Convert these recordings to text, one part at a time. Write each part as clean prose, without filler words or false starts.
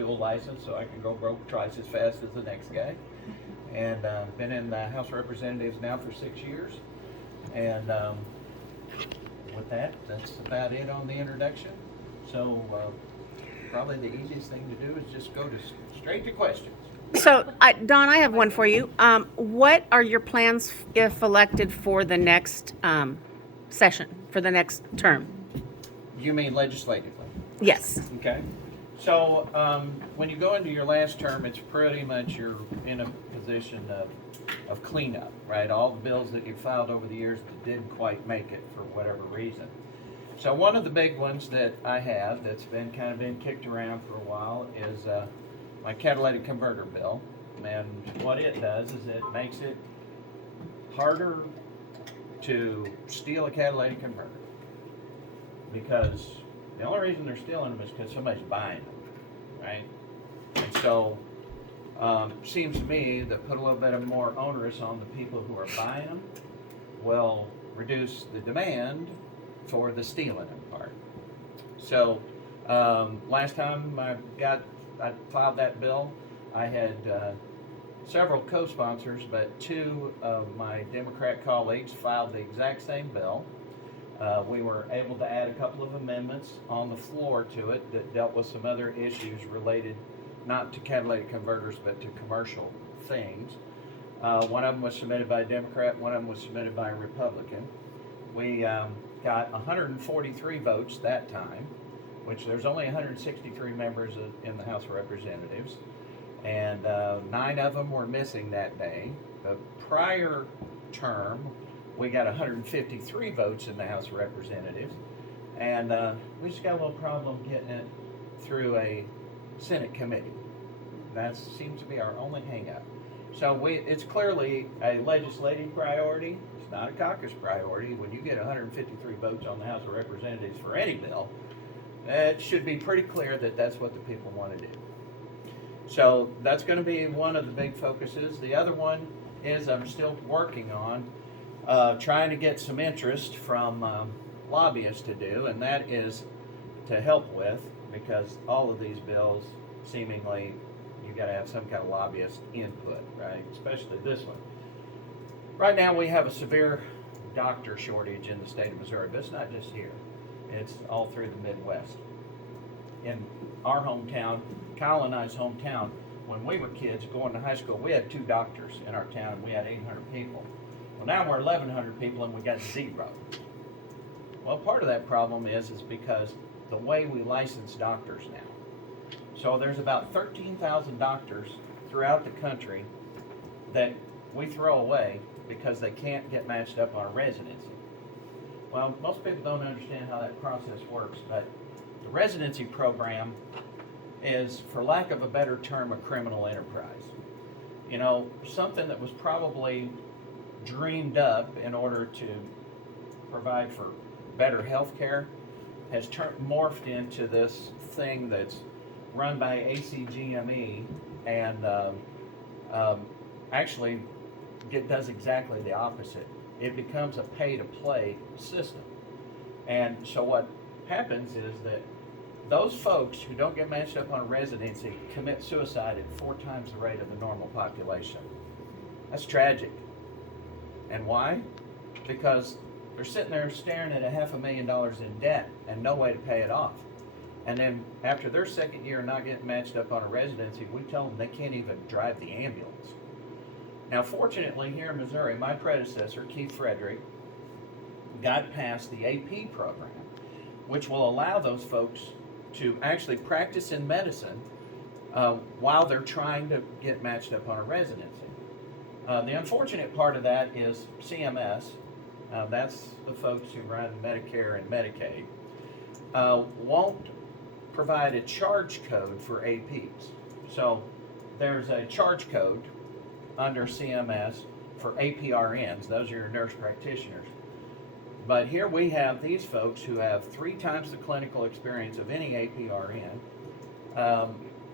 dual license, so I can go broke twice as fast as the next guy. And been in the House of Representatives now for 6 years. And with that, that's about it on the introduction. So probably the easiest thing to do is just go to straight to questions. So, Don, I have one for you. What are your plans, if elected, for the next session, for the next term? You mean legislatively? Yes. Okay. So when you go into your last term, it's pretty much you're in a position of cleanup, right? All the bills that you filed over the years that didn't quite make it for whatever reason. So one of the big ones that I have that's been kind of been kicked around for a while is my catalytic converter bill. And what it does is it makes it harder to steal a catalytic converter, because the only reason they're stealing them is because somebody's buying them, right? And so seems to me that put a little bit of more onerous on the people who are buying them will reduce the demand for the stealing them part. So last time I filed that bill, I had several co-sponsors, but two of my Democrat colleagues filed the exact same bill. We were able to add a couple of amendments on the floor to it that dealt with some other issues related not to catalytic converters but to commercial things. One of them was submitted by a Democrat, one of them was submitted by a Republican. We got 143 votes that time, which there's only 163 members in the House of Representatives, and 9 of them were missing that day. The prior term, we got 153 votes in the House of Representatives, and we just got a little problem getting it through a Senate committee. That seems to be our only hang-up. So it's clearly a legislative priority. It's not a caucus priority. When you get 153 votes on the House of Representatives for any bill, it should be pretty clear that that's what the people want to do. So that's going to be one of the big focuses. The other one is I'm still working on trying to get some interest from lobbyists to do, and that is to help with, because all of these bills seemingly you got to have some kind of lobbyist input, right? Especially this one. Right now we have a severe doctor shortage in the state of Missouri, but it's not just here. It's all through the Midwest. In our hometown, Kyle and I's hometown, when we were kids going to high school, we had 2 doctors in our town. We had 800 people. Well, now we're 1,100 people and we got 0. Well, part of that problem is because the way we license doctors now. So there's about 13,000 doctors throughout the country that we throw away because they can't get matched up on a residency. Well, most people don't understand how that process works, but the residency program is, for lack of a better term, a criminal enterprise. You know, something that was probably dreamed up in order to provide for better health care has morphed into this thing that's run by ACGME and actually does exactly the opposite. It becomes a pay-to-play system. And so what happens is that those folks who don't get matched up on a residency commit suicide at 4 times the rate of the normal population. That's tragic. And why? Because they're sitting there staring at $500,000 in debt and no way to pay it off. And then after their second year not getting matched up on a residency, we tell them they can't even drive the ambulance. Now, fortunately, here in Missouri, my predecessor, Keith Frederick, got past the AP program, which will allow those folks to actually practice in medicine while they're trying to get matched up on a residency. The unfortunate part of that is CMS, that's the folks who run Medicare and Medicaid, won't provide a charge code for APs. So there's a charge code under CMS for APRNs, those are your nurse practitioners. But here we have these folks who have 3 times the clinical experience of any APRN,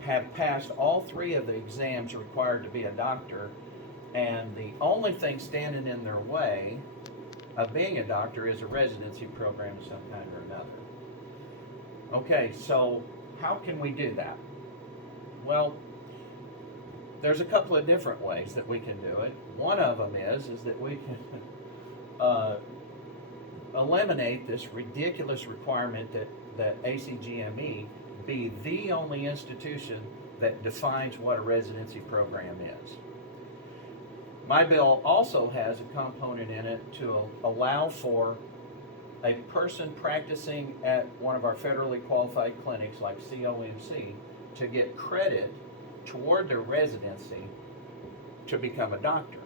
have passed all 3 of the exams required to be a doctor, and the only thing standing in their way of being a doctor is a residency program of some kind or another. Okay, so how can we do that? Well, there's a couple of different ways that we can do it. One of them is that we can eliminate this ridiculous requirement that ACGME be the only institution that defines what a residency program is. My bill also has a component in it to allow for a person practicing at one of our federally qualified clinics like COMC to get credit toward their residency to become a doctor.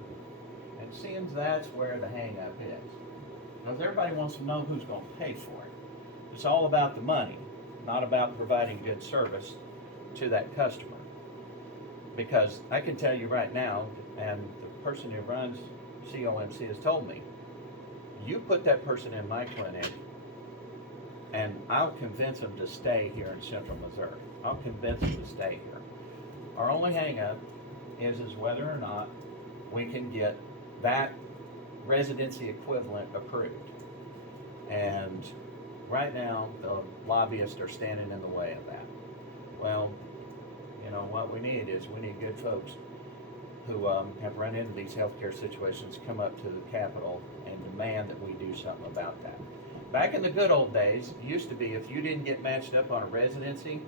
And seems that's where the hang-up is. Because everybody wants to know who's going to pay for it. It's all about the money, not about providing good service to that customer. Because I can tell you right now, and the person who runs COMC has told me, you put that person in my clinic and I'll convince them to stay here in Central Missouri. I'll convince them to stay here. Our only hang-up is whether or not we can get that residency equivalent approved. And right now, the lobbyists are standing in the way of that. Well, you know, what we need good folks who have run into these healthcare situations come up to the Capitol and demand that we do something about that. Back in the good old days, it used to be if you didn't get matched up on a residency,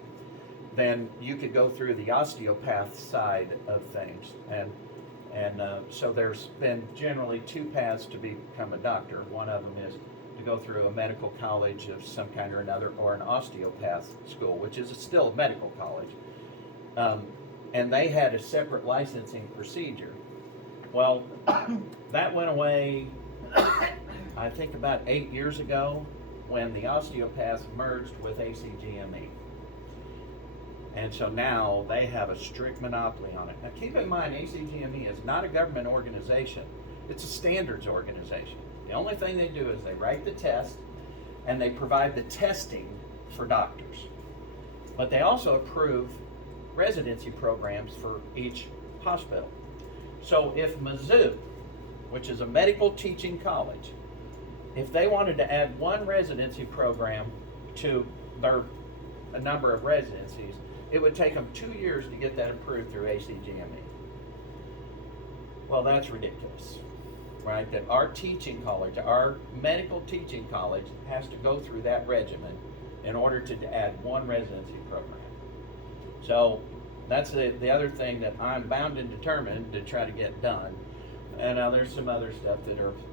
then you could go through the osteopath side of things. And so there's been generally two paths to become a doctor. One of them is to go through a medical college of some kind or another, or an osteopath school, which is still a medical college. And they had a separate licensing procedure. Well, that went away, I think about 8 years ago, when the osteopaths merged with ACGME. And so now they have a strict monopoly on it. Now keep in mind, ACGME is not a government organization. It's a standards organization. The only thing they do is they write the test and they provide the testing for doctors. But they also approve residency programs for each hospital. So if Mizzou, which is a medical teaching college, if they wanted to add one residency program to their a number of residencies, it would take them 2 years to get that approved through ACGME. Well, that's ridiculous, right? That our teaching college, our medical teaching college, has to go through that regimen in order to add one residency program. So that's the other thing that I'm bound and determined to try to get done. And there's some other stuff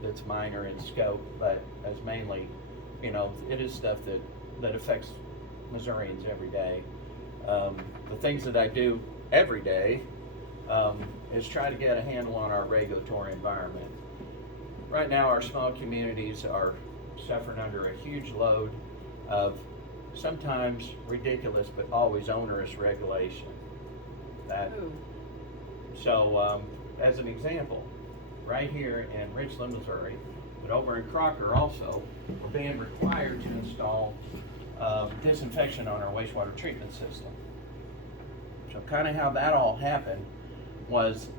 that's minor in scope, but as mainly, you know, it is stuff that affects Missourians every day. The things that I do every day is try to get a handle on our regulatory environment. Right now, our small communities are suffering under a huge load of sometimes ridiculous but always onerous regulation. So, as an example, right here in Richland, Missouri, but over in Crocker also, we're being required to install disinfection on our wastewater treatment system. So kind of how that all happened was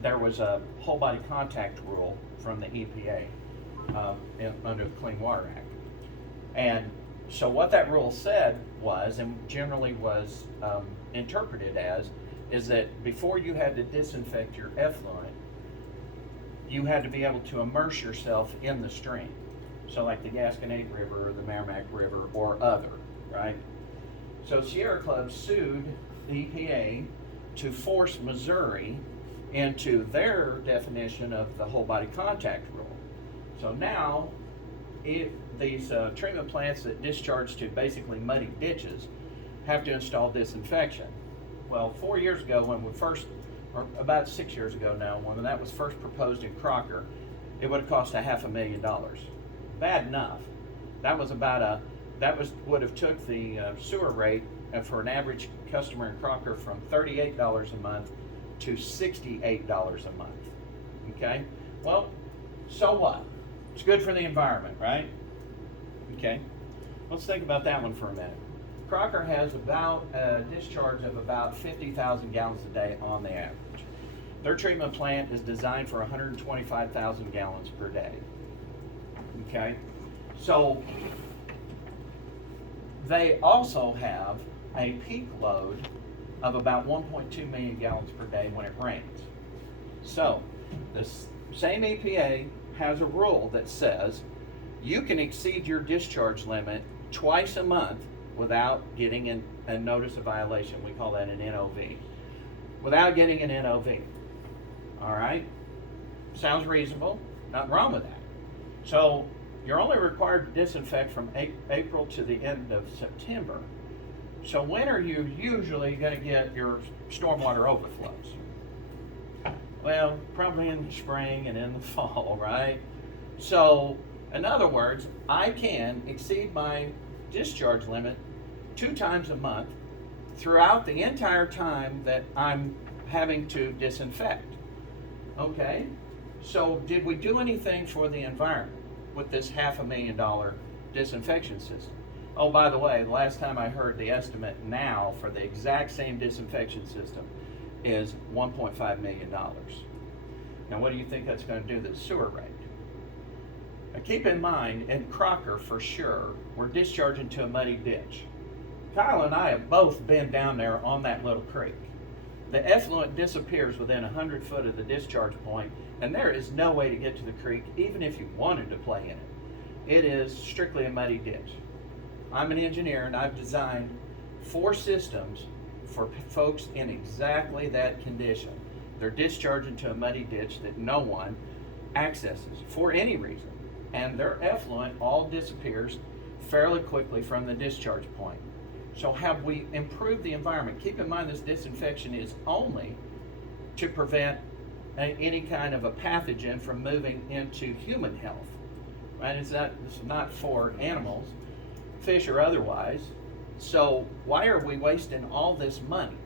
there was a whole body contact rule from the EPA under the Clean Water Act. And so what that rule said was, and generally was interpreted as, is that before you had to disinfect your effluent, you had to be able to immerse yourself in the stream. So like the Gasconade River or the Merrimack River or other, right? So Sierra Club sued the EPA to force Missouri into their definition of the whole body contact rule. So now, if these treatment plants that discharge to basically muddy ditches have to install disinfection. Well, 4 years ago when we first, or about 6 years ago now, when that was first proposed in Crocker, it would have cost $500,000. Bad enough. That was would have took the sewer rate for an average customer in Crocker from $38 a month to $68 a month. Okay? Well, so what? It's good for the environment, right? Okay. Let's think about that one for a minute. Crocker has about a discharge of about 50,000 gallons a day on the average. Their treatment plant is designed for 125,000 gallons per day. Okay? So they also have a peak load of about 1.2 million gallons per day when it rains. So, this same EPA has a rule that says you can exceed your discharge limit twice a month without getting a notice of violation. We call that an NOV. Without getting an NOV. All right? Sounds reasonable. Nothing wrong with that. So, you're only required to disinfect from April to the end of September. So when are you usually going to get your stormwater overflows? Well, probably in the spring and in the fall, right? So, in other words, I can exceed my discharge limit 2 times a month throughout the entire time that I'm having to disinfect. Okay? So, did we do anything for the environment with this $500,000 disinfection system? Oh, by the way, the last time I heard, the estimate now for the exact same disinfection system is $1.5 million. Now, what do you think that's going to do to the sewer rate? Now, keep in mind, in Crocker, for sure, we're discharging to a muddy ditch. Kyle and I have both been down there on that little creek. The effluent disappears within 100 foot of the discharge point, and there is no way to get to the creek, even if you wanted to play in it. It is strictly a muddy ditch. I'm an engineer, and I've designed 4 systems for folks in exactly that condition. They're discharging to a muddy ditch that no one accesses for any reason, and their effluent all disappears fairly quickly from the discharge point. So have we improved the environment? Keep in mind, this disinfection is only to prevent any kind of a pathogen from moving into human health, right? It's not for animals, fish or otherwise. So why are we wasting all this money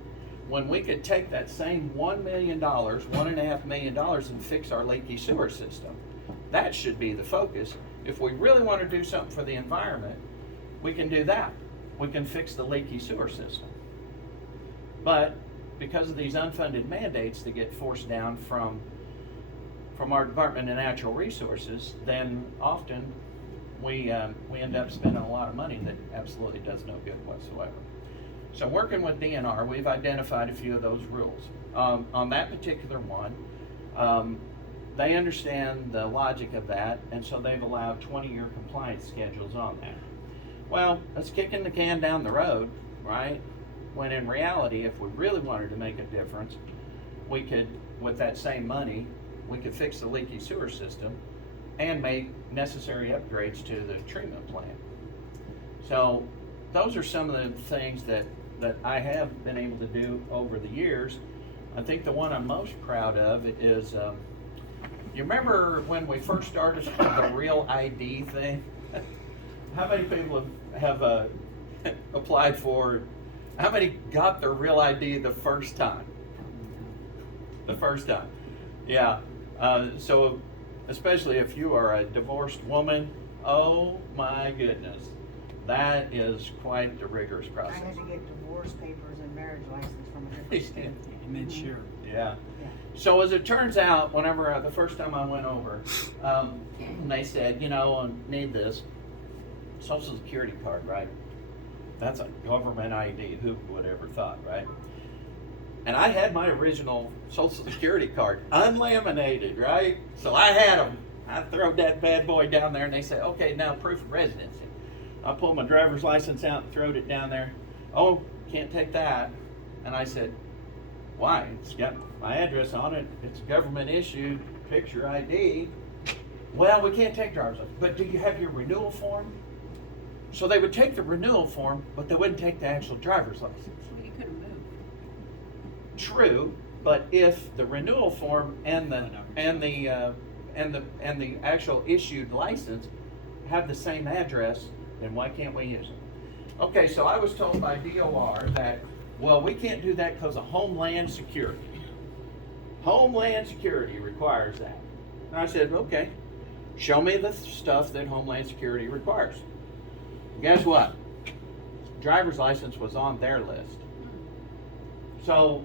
when we could take that same $1 million, $1.5 million, and fix our leaky sewer system? That should be the focus. If we really want to do something for the environment, we can do that. We can fix the leaky sewer system. But because of these unfunded mandates that get forced down from our Department of Natural Resources, then often we end up spending a lot of money that absolutely does no good whatsoever. So working with DNR, we've identified a few of those rules. On that particular one, they understand the logic of that, and so they've allowed 20-year compliance schedules on that. Well, that's kicking the can down the road, right? When in reality, if we really wanted to make a difference, we could, with that same money, we could fix the leaky sewer system and make necessary upgrades to the treatment plant. So those are some of the things that I have been able to do over the years. I think the one I'm most proud of is, you remember when we first started the Real ID thing? How many people have applied for, how many got their Real ID the first time? The first time, yeah. So especially if you are a divorced woman, oh my goodness, that is quite the rigorous process. I had to get divorce papers and marriage license from a different state. And then sure. Yeah. So as it turns out, whenever the first time I went over, they said, you know, I need this Social Security card, right? That's a government ID. Who would ever thought, right? And I had my original Social Security card, unlaminated, right? So I had them. I throwed that bad boy down there, and they said, okay, now proof of residency. I pulled my driver's license out and throwed it down there. Oh, can't take that. And I said, why? It's got my address on it. It's government issued picture ID. Well, we can't take driver's license. But do you have your renewal form? So they would take the renewal form, but they wouldn't take the actual driver's license. So you couldn't move. True, but if the renewal form and the actual issued license have the same address, then why can't we use it? Okay, so I was told by DOR that, well, we can't do that because of Homeland Security. Homeland Security requires that. And I said, okay, show me the stuff that Homeland Security requires. Guess what? Driver's license was on their list. So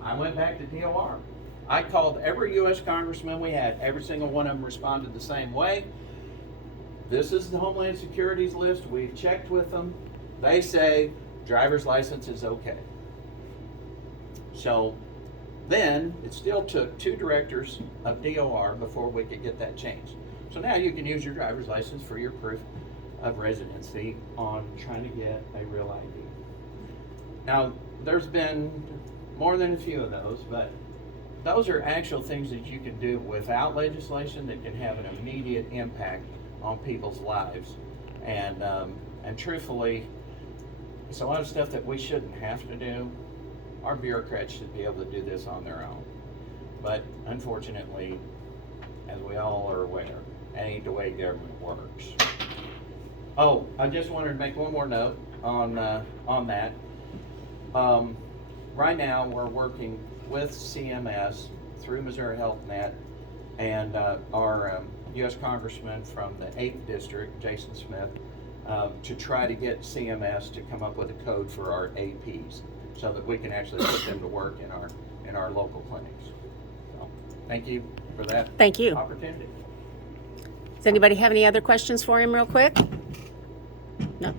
I went back to DOR. I called every U.S. congressman we had. Every single one of them responded the same way. This is the Homeland Security's list. We've checked with them. They say driver's license is okay. So then it still took 2 directors of DOR before we could get that changed. So now you can use your driver's license for your proof of residency on trying to get a real ID. Now, there's been more than a few of those, but those are actual things that you can do without legislation that can have an immediate impact on people's lives. And truthfully, it's a lot of stuff that we shouldn't have to do. Our bureaucrats should be able to do this on their own. But unfortunately, as we all are aware, that ain't the way government works. Oh, I just wanted to make one more note on that. Right now, we're working with CMS through Missouri Health Net and our U.S. Congressman from the 8th District, Jason Smith, to try to get CMS to come up with a code for our APs so that we can actually put them to work in our local clinics. So, thank you for that Thank you. opportunity. Does anybody have any other questions for him real quick? No.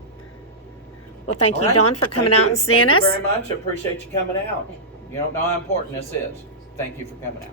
Well, thank All you, right. Dawn, for coming Thank out you. and seeing Thank us. you very much. I appreciate you coming out. You don't know how important this is. Thank you for coming out.